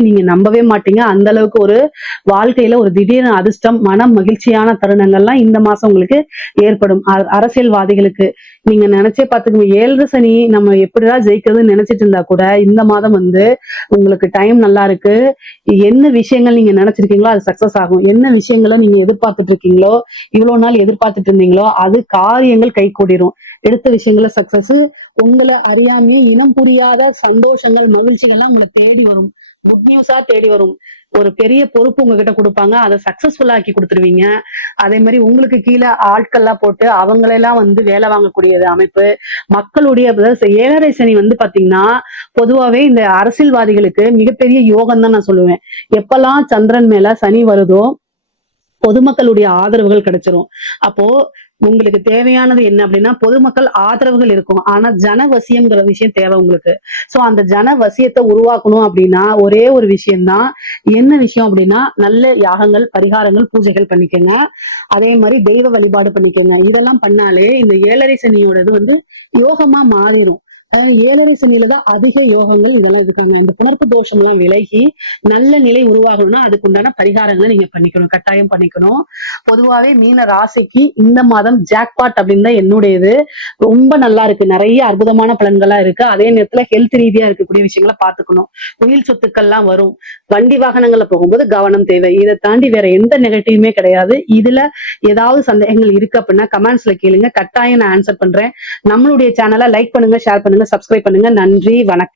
நீங்க நம்பவே மாட்டீங்க. அந்த அளவுக்கு ஒரு வாழ்க்கையில ஒரு திடீர்னு அதிர்ஷ்டம், மனம் மகிழ்ச்சியான தருணங்கள்லாம் இந்த மாசம் உங்களுக்கு ஏற்படும். அரசியல்வாதிகளுக்கு நீங்க நினைச்சே பார்த்துக்கோங்க. 7 சனி நம்ம எப்படிடா ஜெயிக்கிறதுன்னு நினைச்சிட்டு இருந்தா கூட, இந்த மாதம் வந்து உங்களுக்கு டைம் நல்லா இருக்கு. என்ன விஷயங்கள் நீங்க நினைச்சிருக்கீங்களோ அது சக்சஸ் ஆகும். என்ன விஷயங்கள நீங்க எதிர்பார்த்துட்டு இருக்கீங்களோ, இவ்வளவு நாள் பார்த்துட்டு இருந்தீங்களோ, அது காரியங்கள் கைகூடிரும். எடுத்த விஷயங்கள சக்சஸ். உங்கள அறியாமயே இனம் புரியாத சந்தோஷங்கள், மகிழ்ச்சிகள்லாம் உங்கள தேடி வரும். குட் நியூஸா தேடி வரும். ஒரு பெரிய பொறுப்பு உங்ககிட்ட குடுப்பாங்க. அத சக்சஸ்ஃபுல்லா ஆக்கி குடுத்துருவீங்க. அதே மாரி உங்களுக்கு கீழ ஆட்கள்லாம் போட்டு அவங்களெல்லாம் வந்து வேலை வாங்கக்கூடியது அமைப்பு. மக்களுடைய 7 சனி வந்து பாத்தீங்கன்னா, பொதுவாவே இந்த அரசியல்வாதிகளுக்கு மிகப்பெரிய யோகம் தான் நான் சொல்லுவேன். எப்பல்லாம் சந்திரன் மேல சனி வருதோ, பொதுமக்களுடைய ஆதரவுகள் கிடைச்சிரும். அப்போ உங்களுக்கு தேவையானது என்ன அப்படின்னா, பொதுமக்கள் ஆதரவுகள் இருக்கும். ஆனா ஜனவசியம்ங்கிற விஷயம் தேவை உங்களுக்கு. சோ அந்த ஜனவசியத்த உருவாக்கணும் அப்படின்னா, ஒரே ஒரு விஷயம் தான். என்ன விஷயம் அப்படின்னா, நல்ல யாகங்கள், பரிகாரங்கள், பூஜைகள் பண்ணிக்கங்க. அதே மாரி தெய்வ வழிபாடு பண்ணிக்கங்க. இதெல்லாம் பண்ணாலே இந்த 7 சனியோடது வந்து யோகமா மாறிரும். அதாவது 7 சனியில தான் அதிக யோகங்கள் இதெல்லாம் இருக்காங்க. இந்த புணர்ப்பு தோஷம்லாம் விலகி நல்ல நிலை உருவாகணும்னா அதுக்கு உண்டான பரிகாரங்களை நீங்க பண்ணிக்கணும். கட்டாயம் பண்ணிக்கணும். பொதுவாவே மீன ராசிக்கு இந்த மாதம் ஜாக்பாட் அப்படின்னு தான் என்னுடையது. ரொம்ப நல்லா இருக்கு. நிறைய அற்புதமான பலன்களா இருக்கு. அதே நேரத்துல ஹெல்த் ரீதியா இருக்கக்கூடிய விஷயங்களை பாத்துக்கணும். உயிர் சொத்துக்கள்லாம் வரும். வண்டி வாகனங்கள்ல போகும்போது கவனம் தேவை. இதை தாண்டி வேற எந்த நெகட்டிவுமே கிடையாது. இதுல ஏதாவது சந்தேகங்கள் இருக்கு அப்படின்னா கமெண்ட்ஸ்ல கேளுங்க. கட்டாயம் நான் ஆன்சர் பண்றேன். நம்மளுடைய சேனலை லைக் பண்ணுங்க, ஷேர் பண்ணுங்க, சப்ஸ்கிரைப் பண்ணுங்க. நன்றி, வணக்கம்.